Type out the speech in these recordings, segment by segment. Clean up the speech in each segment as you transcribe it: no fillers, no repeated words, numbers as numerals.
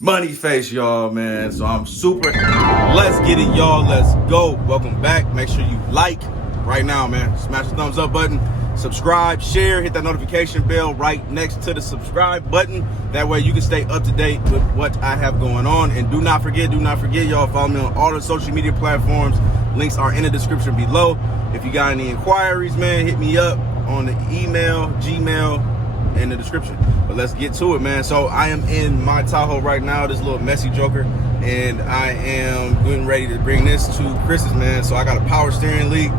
Money face, y'all, man. So I'm super. Let's get it, y'all. Let's go. Welcome back. Make sure you like right now, man. Smash the thumbs up button. Subscribe, share, hit that notification bell right next to the subscribe button. That way you can stay up to date with what I have going on. And do not forget, y'all, follow me on all the social media platforms. Links are in the description below. If you got any inquiries, man, hit me up on the email, Gmail, in the description. But let's get to it, man. So I am in my Tahoe right now, this little messy joker, and I am getting ready to bring this to Chris's, man. So I got a power steering leak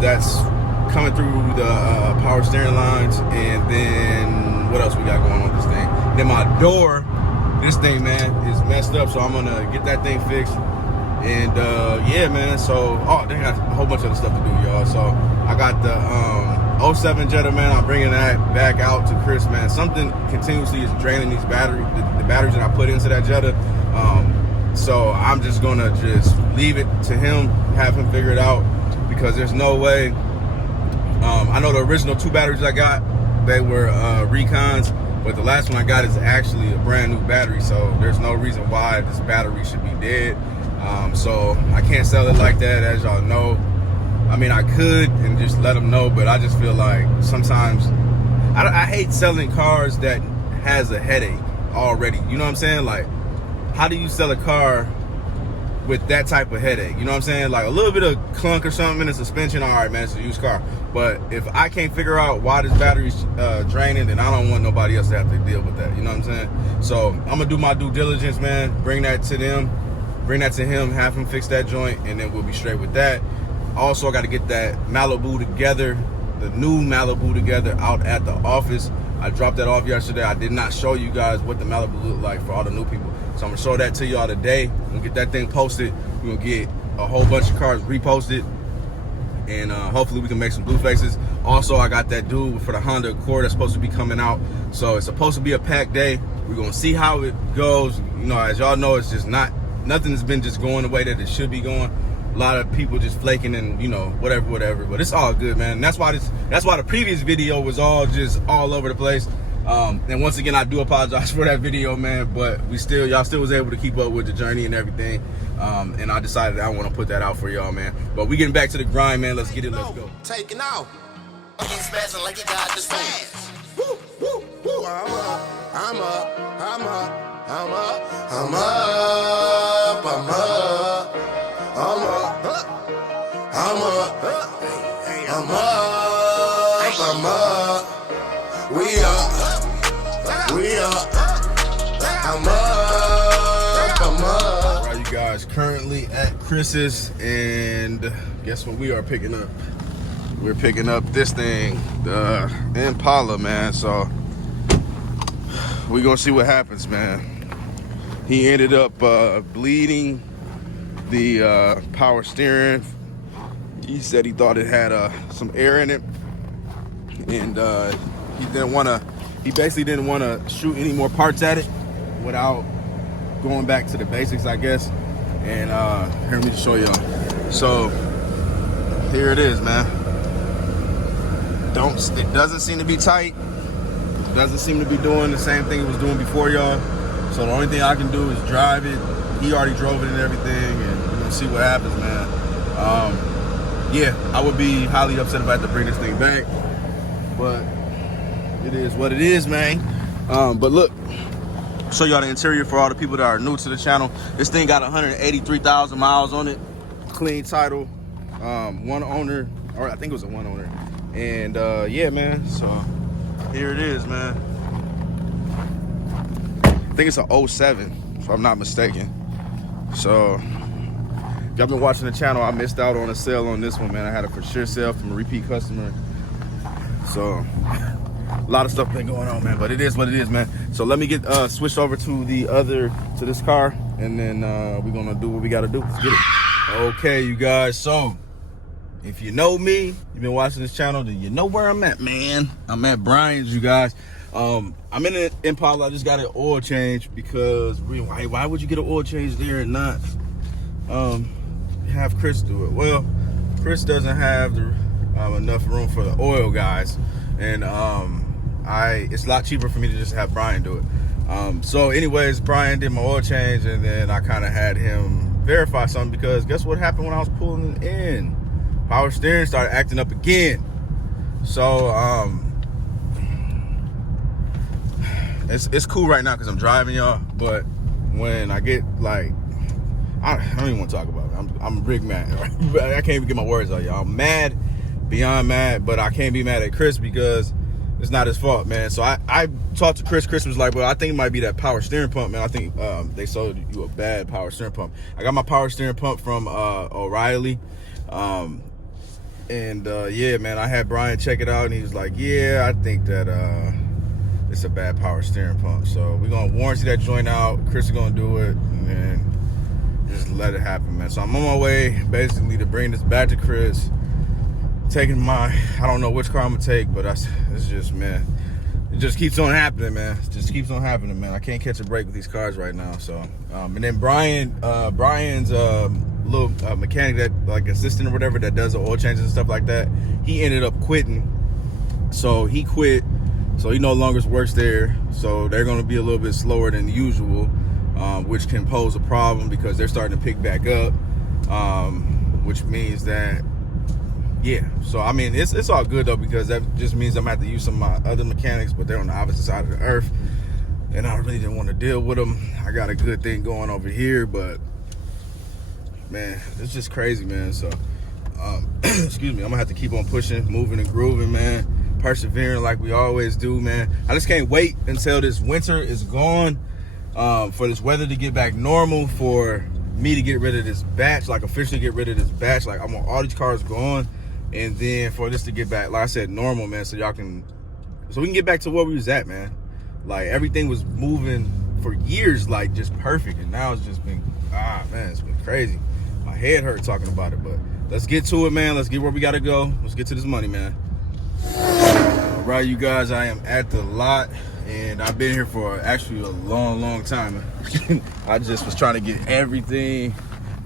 that's coming through the power steering lines, and then what else we got going on with this thing? Then my door, this thing, man, is messed up, so I'm gonna get that thing fixed. And yeah, man, so they got a whole bunch of other stuff to do, y'all. So I got the 07 Jetta, man. I'm bringing that back out to Chris, man. Something continuously is draining these batteries, the batteries that I put into that Jetta. So I'm just gonna just leave it to him, have him figure it out, because there's no way. I know the original 2 batteries I got, they were Recons, but the last one I got is actually a brand new battery, so there's no reason why this battery should be dead. So I can't sell it like that, as y'all know. I mean, I could and just let them know, but I just feel like sometimes I hate selling cars that has a headache already. You know what I'm saying? Like, how do you sell a car with that type of headache? You know what I'm saying? Like a little bit of clunk or something in the suspension, all right, man, it's a used car. But if I can't figure out why this battery's draining, then I don't want nobody else to have to deal with that. You know what I'm saying? So I'm gonna do my due diligence, man. Bring that to them, bring that to him, have him fix that joint, and then we'll be straight with that. Also, I got to get that Malibu together, the new Malibu together, out at the office. I dropped that off yesterday. I did not show you guys what the Malibu looked like for all the new people. So I'm gonna show that to y'all today. We're gonna get that thing posted. We're gonna get a whole bunch of cars reposted, and hopefully we can make some blue faces. Also, I got that dude for the Honda Accord that's supposed to be coming out. So it's supposed to be a packed day. We're gonna see how it goes. You know, as y'all know, it's just nothing's been just going the way that it should be going. A lot of people just flaking and, you know, whatever, but it's all good, man. And that's why the previous video was all over the place. And once again, I do apologize for that video, man, but y'all still was able to keep up with the journey and everything. And I decided I want to put that out for y'all, man. But we getting back to the grind, man. Let's get it. Let's go. Taking out. I'm spazzing like you got the spaz. Woo, woo, woo. I'm up. We up. I'm up. All right, you guys, currently at Chris's, and guess what we are picking up? We're picking up this thing, the Impala, man. So we're gonna see what happens, man. He ended up bleeding the power steering. He said he thought it had some air in it, and he basically didn't want to shoot any more parts at it without going back to the basics, I guess. And here, let me show y'all. So here it is, man. It doesn't seem to be tight. It doesn't seem to be doing the same thing it was doing before, y'all. So the only thing I can do is drive it. He already drove it and everything, and we're gonna see what happens, man. Yeah, I would be highly upset if I had to bring this thing back, but it is what it is, man. But look, show y'all the interior for all the people that are new to the channel. This thing got 183,000 miles on it, clean title, one owner, or I think it was a one owner. And yeah, man, so here it is, man. I think it's an 07, if I'm not mistaken. So if y'all been watching the channel, I missed out on a sale on this one, man. I had a for sure sale from a repeat customer. So a lot of stuff been going on, man, but it is what it is, man. So let me get switched over to this car, and then we're gonna do what we gotta do. Let's get it. Okay, you guys, so if you know me, you've been watching this channel, then you know where I'm at, man. I'm at Brian's, you guys. I'm in an Impala. I just got an oil change, because why would you get an oil change there and not have Chris do it? Well, Chris doesn't have enough room for the oil, guys, and it's a lot cheaper for me to just have Brian do it. So anyways, Brian did my oil change, and then I kind of had him verify something, because guess what happened when I was pulling in? Power steering started acting up again. So it's cool right now because I'm driving, y'all. But when I get like, I don't even want to talk about it. I'm big mad. I can't even get my words out, y'all. I'm mad, beyond mad, but I can't be mad at Chris because it's not his fault, man. So I talked to Chris. Chris was like, well, I think it might be that power steering pump, man. I think they sold you a bad power steering pump. I got my power steering pump from O'Reilly. Yeah, man, I had Brian check it out, and he was like, yeah, I think that it's a bad power steering pump. So we're going to warranty that joint out. Chris is going to do it, and then just let it happen, man. So I'm on my way, basically, to bring this back to Chris. Taking I don't know which car I'm going to take, but it's just, man, it just keeps on happening, man. It just keeps on happening, man. I can't catch a break with these cars right now. So, and then Brian's little mechanic, that like assistant or whatever, that does the oil changes and stuff like that, he ended up quitting. So he quit, so he no longer works there. So they're going to be a little bit slower than usual, which can pose a problem because they're starting to pick back up, which means that, yeah. So I mean, it's all good though, because that just means I'm gonna have to use some of my other mechanics, but they're on the opposite side of the earth, and I really didn't want to deal with them. I got a good thing going over here, but man, it's just crazy, man. So excuse me, I'm gonna have to keep on pushing, moving and grooving, man, persevering like we always do, man. I just can't wait until this winter is gone, for this weather to get back normal, for me to get rid of this batch, like officially get rid of this batch. Like I want all these cars gone, and then for this to get back, like I said, normal, man, so we can get back to where we was at, man. Like everything was moving for years, like just perfect, and now it's just been, man, it's been crazy. My head hurt talking about it, but let's get to it, man. Let's get where we gotta go. Let's get to this money, man. All right, you guys, I am at the lot, and I've been here for actually a long time. I just was trying to get everything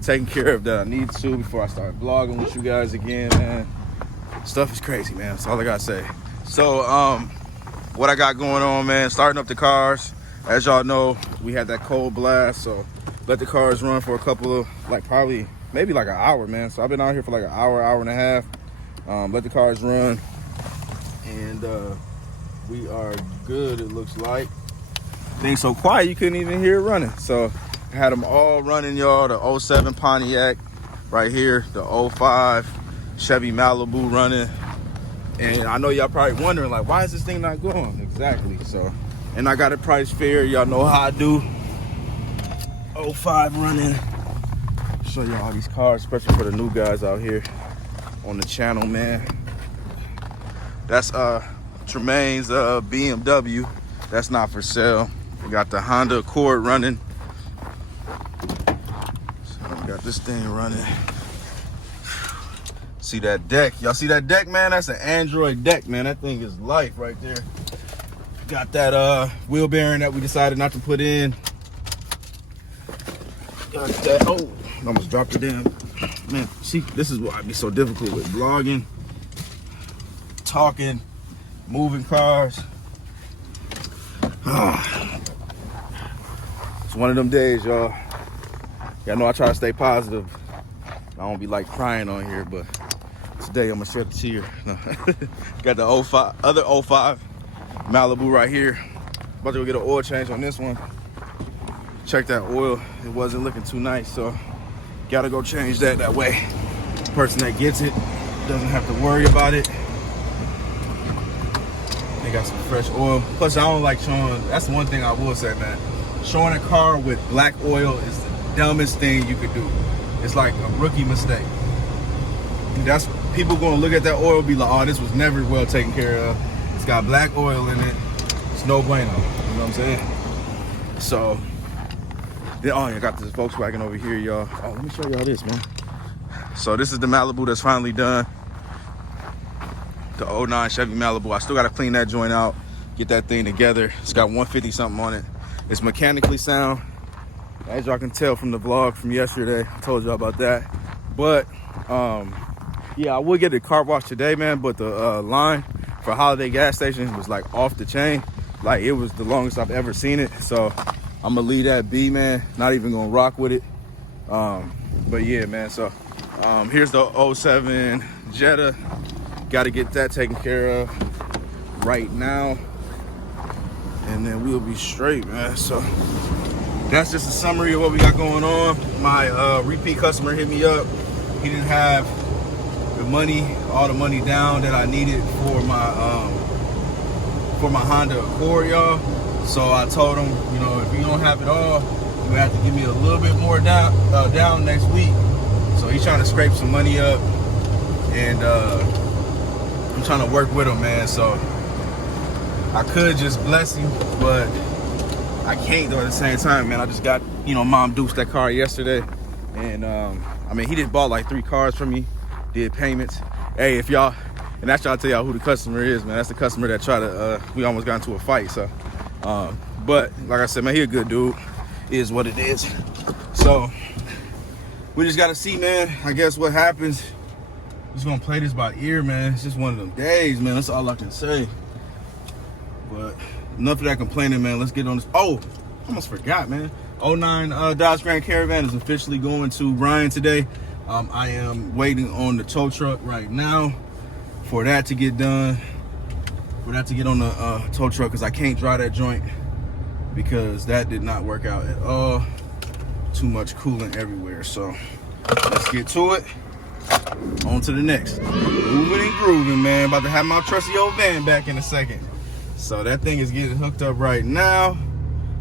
taken care of that I need to before I start vlogging with you guys again, man. Stuff is crazy, man. That's all I gotta say. So what I got going on, man, starting up the cars. As y'all know, we had that cold blast, so let the cars run for a couple of, like, probably maybe like an hour, man. So I've been out here for like an hour and a half. Let the cars run, and we are good, it looks like. Things so quiet you couldn't even hear it running. So I had them all running, y'all. The 07 Pontiac right here, the 05 Chevy Malibu running. And I know y'all probably wondering, like, why is this thing not going? Exactly. So, and I got it price fair. Y'all know how I do. 05 running. Show y'all all these cars, especially for the new guys out here on the channel, man. That's Tremaine's BMW. That's not for sale. We got the Honda Accord running. So we got this thing running. See that deck? Y'all see that deck, man? That's an Android deck, man. That thing is life right there. Got that wheel bearing that we decided not to put in. Got that. Oh, I almost dropped it down. Man, see, this is why it be so difficult with vlogging, talking, moving cars. It's one of them days, y'all. Y'all know I try to stay positive. I don't be like crying on here, but today I'm gonna shed a tear. No. Got the 05, other 05 Malibu right here. About to go get an oil change on this one. Check that oil, it wasn't looking too nice, so gotta go change that. That way the person that gets it doesn't have to worry about it. They got some fresh oil. Plus I don't like showing, that's the one thing I will say, man. Showing a car with black oil is the dumbest thing you could do. It's like a rookie mistake. That's, people gonna look at that oil and be like, oh, this was never well taken care of. It's got black oil in it. It's no bueno, you know what I'm saying? So, then, oh, I got this Volkswagen over here, y'all. Oh, let me show y'all this, man. So this is the Malibu that's finally done. The 09 Chevy Malibu. I still gotta clean that joint out, get that thing together. It's got 150 something on it. It's mechanically sound, as y'all can tell from the vlog from yesterday. I told y'all about that. But yeah, I would get the car wash today, man, but the line for Holiday gas station was like off the chain. Like, it was the longest I've ever seen it. So I'm gonna leave that be, man. Not even gonna rock with it. But yeah, man, so here's the '07 Jetta. Got to get that taken care of right now, and then we'll be straight, man. So that's just a summary of what we got going on. My repeat customer hit me up. He didn't have the money, all the money down that I needed for my Honda Accord, y'all. So I told him, you know, if you don't have it all, you have to give me a little bit more down next week. So he's trying to scrape some money up, and I'm trying to work with him, man. So I could just bless him, but I can't though at the same time, man. I just got, you know, Mom duped that car yesterday, and I mean, he just bought like 3 cars from me, did payments. Hey, if y'all, and that's trying to tell y'all who the customer is, man. That's the customer that tried to, we almost got into a fight. So, but like I said, man, he a good dude. Is what it is. So we just gotta see, man. I guess what happens. Just gonna play this by ear, man. It's just one of them days, man. That's all I can say. But enough of that complaining, man. Let's get on this. Oh, almost forgot, man. '09 Dodge Grand Caravan is officially going to Ryan today. I am waiting on the tow truck right now for that to get done. For that to get on the tow truck, because I can't drive that joint, because that did not work out at all. Too much coolant everywhere. So let's get to it. On to the next. Moving and grooving, man. About to have my trusty old van back in a second. So that thing is getting hooked up right now,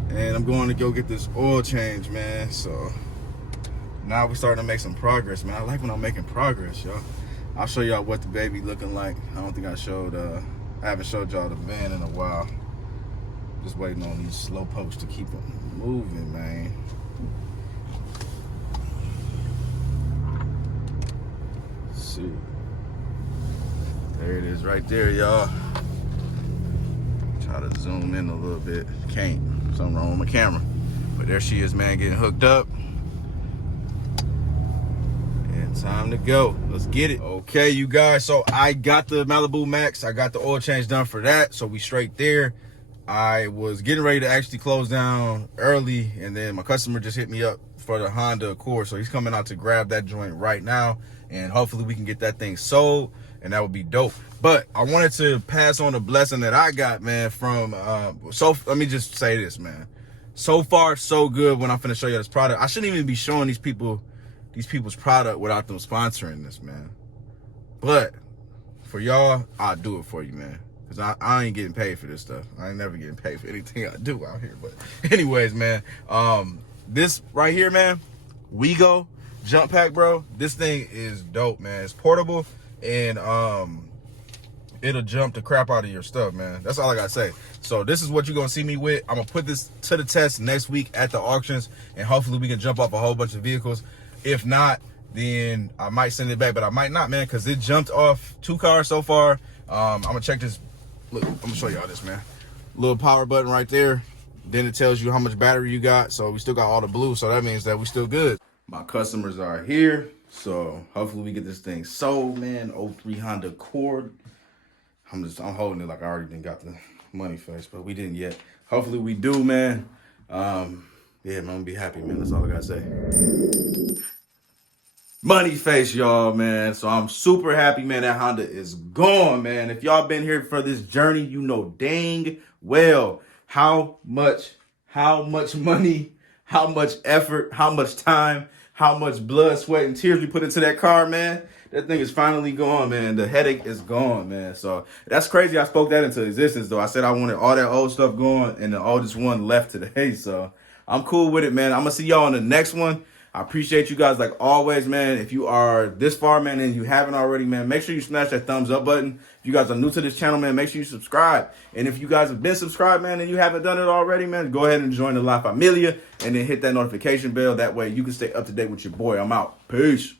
and I'm going to go get this oil change, man. So now we're starting to make some progress, man. I like when I'm making progress, y'all. I'll show y'all what the baby looking like. I don't think I haven't showed y'all the van in a while. Just waiting on these slow pokes to keep them moving, man. Let's see. There it is right there, y'all. Try to zoom in a little bit. Can't. Something wrong with my camera. But there she is, man, getting hooked up. And time to go. Let's get it. Okay, you guys. So I got the Malibu Max. I got the oil change done for that. So we straight there. I was getting ready to actually close down early, and then my customer just hit me up for the Honda Accord. So he's coming out to grab that joint right now, and hopefully we can get that thing sold, and that would be dope. But I wanted to pass on a blessing that I got, man, from, so let me just say this, man. So far, so good. When I'm finna show you this product, I shouldn't even be showing these people's product without them sponsoring this, man. But for y'all, I'll do it for you, man. Cause I ain't getting paid for this stuff. I ain't never getting paid for anything I do out here. But anyways, man, this right here, man, WeGo jump pack, bro. This thing is dope, man. It's portable, and it'll jump the crap out of your stuff, man. That's all I gotta say. So this is what you're gonna see me with. I'm gonna put this to the test next week at the auctions, and hopefully we can jump off a whole bunch of vehicles. If not, then I might send it back, but I might not, man, because it jumped off 2 cars so far. I'm gonna check this. Look, I'm gonna show y'all this, man. Little power button right there. Then it tells you how much battery you got. So we still got all the blue, so that means that we still good. My customers are here, so hopefully we get this thing sold, man. '03 Honda Accord. I'm holding it like I already got the money face, but we didn't yet. Hopefully we do, man. Yeah, man, I'm gonna be happy, man. That's all I gotta say. Money face, y'all, man. So I'm super happy, man. That Honda is gone, man. If y'all been here for this journey, you know dang well how much money, how much effort, how much time, how much blood, sweat, and tears we put into that car, man. That thing is finally gone, man. The headache is gone, man. So that's crazy. I spoke that into existence, though. I said I wanted all that old stuff gone, and the oldest one left today. So I'm cool with it, man. I'm gonna see y'all on the next one. I appreciate you guys like always, man. If you are this far, man, and you haven't already, man, make sure you smash that thumbs up button. If you guys are new to this channel, man, make sure you subscribe. And if you guys have been subscribed, man, and you haven't done it already, man, go ahead and join the La Familia and then hit that notification bell. That way you can stay up to date with your boy. I'm out. Peace.